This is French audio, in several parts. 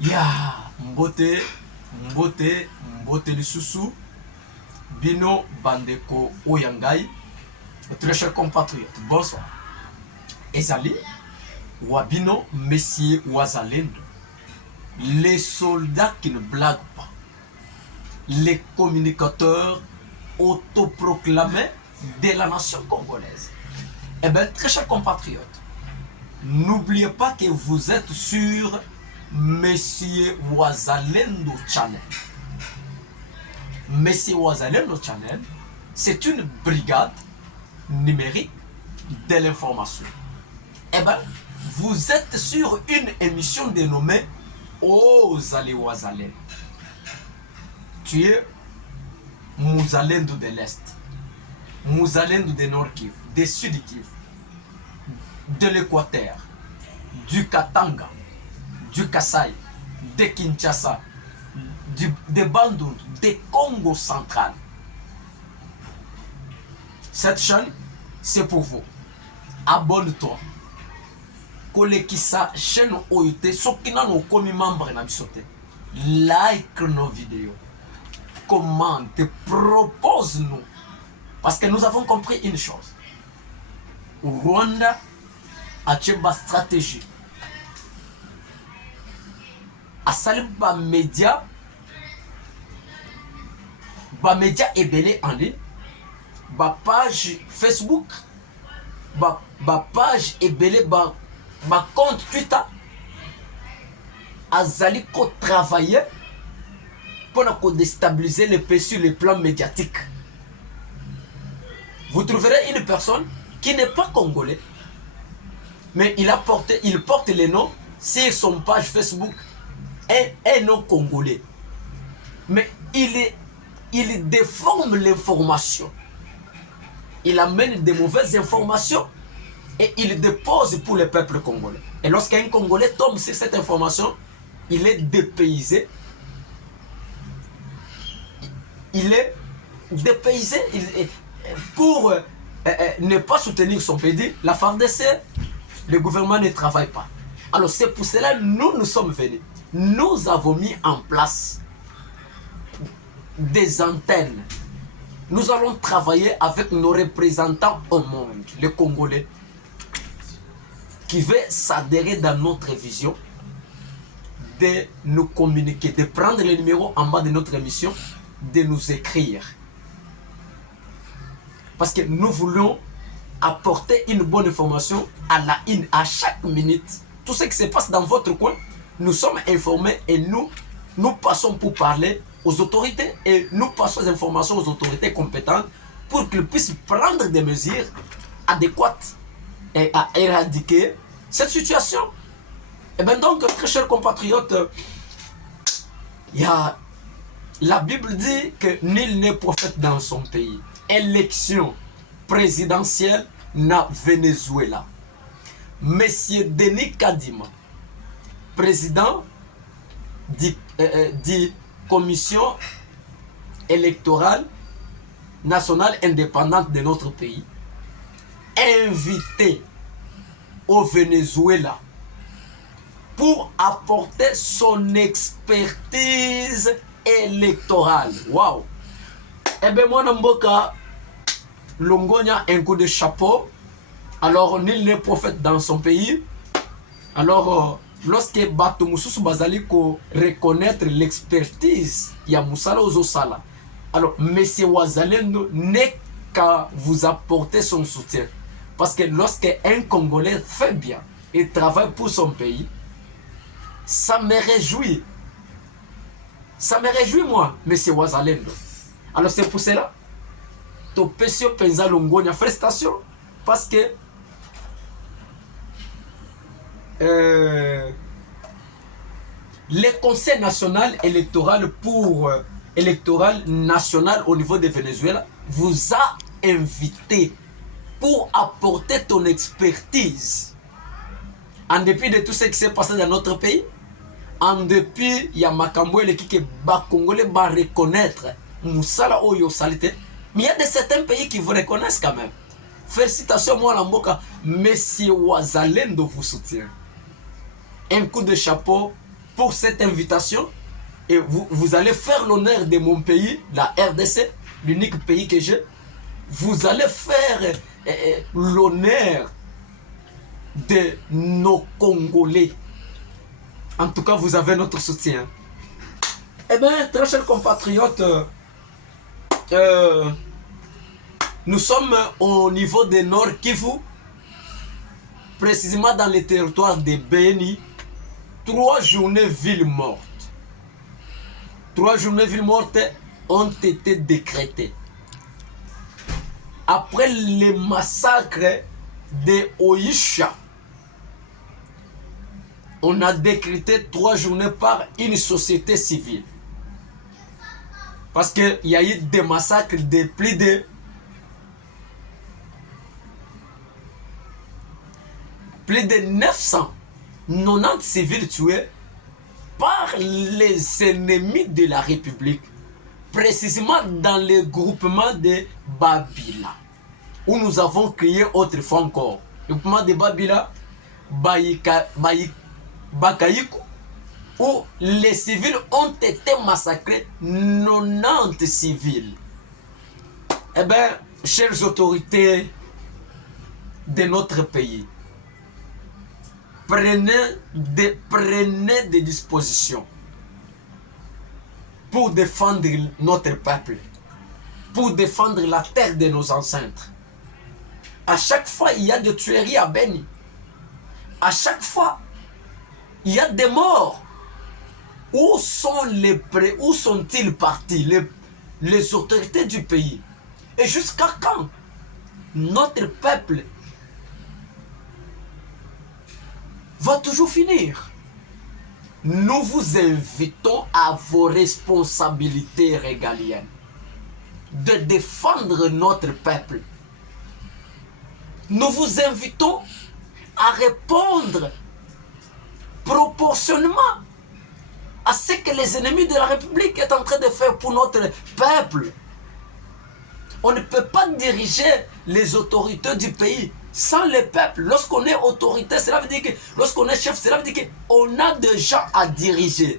Ya mbote lisusu bino bandeko oyangai. Très chers compatriotes, bonsoir. Ezali wabino messieurs wazalendo, les soldats qui ne blaguent pas, les communicateurs autoproclamés de la nation congolaise. Eh bien, très chers compatriotes, n'oubliez pas que vous êtes sur Monsieur Wazalendo Channel. Monsieur Wazalendo Channel, c'est une brigade numérique de l'information. Eh bien, vous êtes sur une émission dénommée Ozale Wazalendo. Tu es Mouzalendo de l'Est, Mouzalendo de Nord Kivu, de Sud Kivu, de l'Équateur, du Katanga, du Kasaï, de Kinshasa, de Bandung, de Congo central. Cette chaîne, c'est pour vous. Abonne-toi. Kolekisa chaîne OUT, Sokina no komi membre na bisote. Like nos vidéos. Commente, propose-nous. Parce que nous avons compris une chose. Rwanda a une stratégie. A salué ba média est belé en ligne. Ba page Facebook, ba page est belé, ba compte Twitter. Azali ko travailler pour déstabiliser le pays sur le plan médiatique. Vous trouverez une personne qui n'est pas congolais, mais il porte le nom sur son page Facebook un nom congolais. Mais il déforme l'information. Il amène de mauvaises informations et il dépose pour le peuple congolais. Et lorsqu'un Congolais tombe sur cette information, il est dépaysé. Il est dépaysé. Pour ne pas soutenir son pays, la FARDC, le gouvernement ne travaille pas. Alors c'est pour cela que nous sommes venus. Nous avons mis en place des antennes. Nous allons travailler avec nos représentants au monde, les Congolais, qui veulent s'adhérer dans notre vision, de nous communiquer, de prendre les numéros en bas de notre émission, de nous écrire. Parce que nous voulons apporter une bonne information à chaque minute. Tout ce qui se passe dans votre coin, nous sommes informés et nous passons pour parler aux autorités et nous passons les informations aux autorités compétentes pour qu'ils puissent prendre des mesures adéquates et à éradiquer cette situation. Et bien donc, très chers compatriotes, la Bible dit que nul n'est prophète dans son pays. Élection présidentielle na Venezuela. Monsieur Denis Kadima, président de commission électorale nationale indépendante de notre pays, invité au Venezuela pour apporter son expertise électorale. Waouh! Eh bien, moi, Namboka, Longonia, un coup de chapeau. Alors, nul n'est prophète dans son pays. Alors, lorsque Bato Moussous Bazali ko reconnaître l'expertise, il y a Moussala Ozosala. Alors, Monsieur Wazalendo n'est qu'à vous apporter son soutien. Parce que lorsque un Congolais fait bien et travaille pour son pays, ça me réjouit. Ça me réjouit, moi, Monsieur Wazalendo. Alors, c'est pour cela, to pesio penza longonia, félicitations, parce que le Conseil national électoral électoral national au niveau de Venezuela vous a invité pour apporter ton expertise. En dépit de tout ce qui s'est passé dans notre pays, en dépit, il y a Makamboué qui va Congolais va reconnaître Moussala Oyo Salité, mais il y a de certains pays qui vous reconnaissent quand même. Félicitations, moi, Lamboka, Monsieur Wazalendo vous soutient. Un coup de chapeau pour cette invitation. Et vous allez faire l'honneur de mon pays, la RDC, l'unique pays que j'ai. Vous allez faire l'honneur de nos Congolais. En tout cas, vous avez notre soutien. Eh bien, très chers compatriotes, nous sommes au niveau de Nord Kivu, précisément dans le territoire de Beni. 3 journées villes mortes. 3 journées villes mortes ont été décrétées. Après le massacre de Oisha, on a décrété 3 journées par une société civile. Parce qu'il y a eu des massacres de plus de 990 civils tués par les ennemis de la République, précisément dans le groupement de Babila, où nous avons créé autrefois encore. Le groupement de Babila, Bakaïkou, où les civils ont été massacrés, 90 civils. Eh bien, chères autorités de notre pays, prenez des dispositions pour défendre notre peuple, pour défendre la terre de nos ancêtres. À chaque fois, il y a des tueries à Beni. À chaque fois, il y a des morts. Où sont-ils partis, les autorités du pays? Et jusqu'à quand notre peuple va toujours finir? Nous vous invitons à vos responsabilités régaliennes, de défendre notre peuple. Nous vous invitons à répondre proportionnellement à ce que les ennemis de la République sont en train de faire pour notre peuple. On ne peut pas diriger les autorités du pays sans le peuple. Lorsqu'on est autorité, cela veut dire que, lorsqu'on est chef, cela veut dire qu'on a des gens à diriger.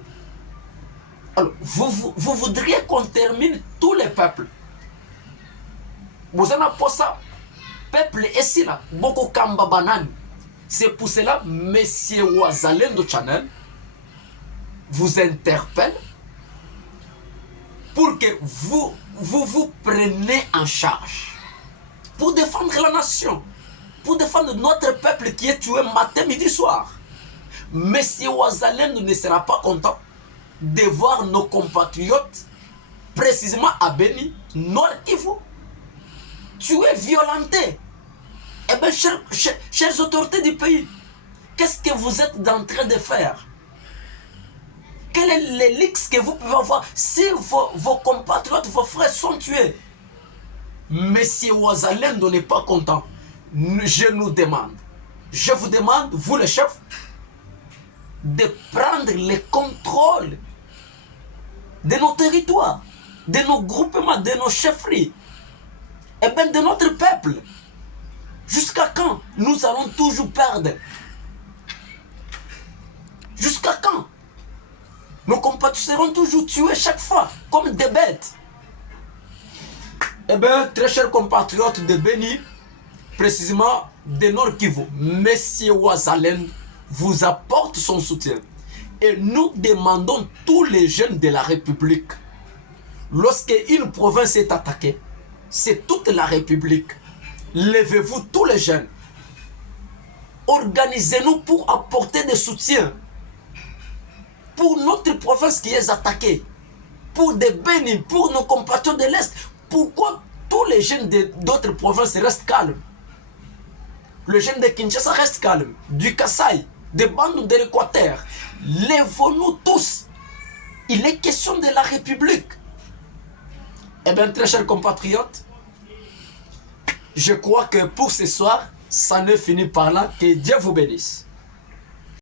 Alors, vous voudriez qu'on termine tous les peuples. Vous en avez pour ça, peuple ici là, beaucoup kamba banane. C'est pour cela, Monsieur Wazalendo Channel vous interpelle pour que vous preniez en charge pour défendre la nation, pour défendre notre peuple qui est tué matin, midi, soir. Monsieur Wazalendo ne sera pas content de voir nos compatriotes, précisément à Beni, Nord Kivu, tués, violentés. Eh bien, chères autorités du pays, qu'est-ce que vous êtes en train de faire? Quel est l'élixir que vous pouvez avoir si vos compatriotes, vos frères sont tués? Monsieur Wazalendo n'est pas content. Je vous demande, vous les chefs, de prendre le contrôle de nos territoires, de nos groupements, de nos chefferies, et bien de notre peuple. Jusqu'à quand nous allons toujours perdre? Jusqu'à quand nos compatriotes seront toujours tués chaque fois comme des bêtes? Eh bien, très chers compatriotes de Beni, précisément de Nord Kivu, Monsieur Wazalendo vous apporte son soutien. Et nous demandons tous les jeunes de la République, lorsqu'une province est attaquée, c'est toute la République. Levez-vous tous les jeunes. Organisez-nous pour apporter des soutiens pour notre province qui est attaquée, pour des Bénin, pour nos compatriotes de l'Est. Pourquoi tous les jeunes d'autres provinces restent calmes? Le jeune de Kinshasa reste calme, du Kasaï, des bandes de l'Équateur. Lèvons-nous tous. Il est question de la République. Eh bien, très chers compatriotes, je crois que pour ce soir, ça ne finit par là. Que Dieu vous bénisse.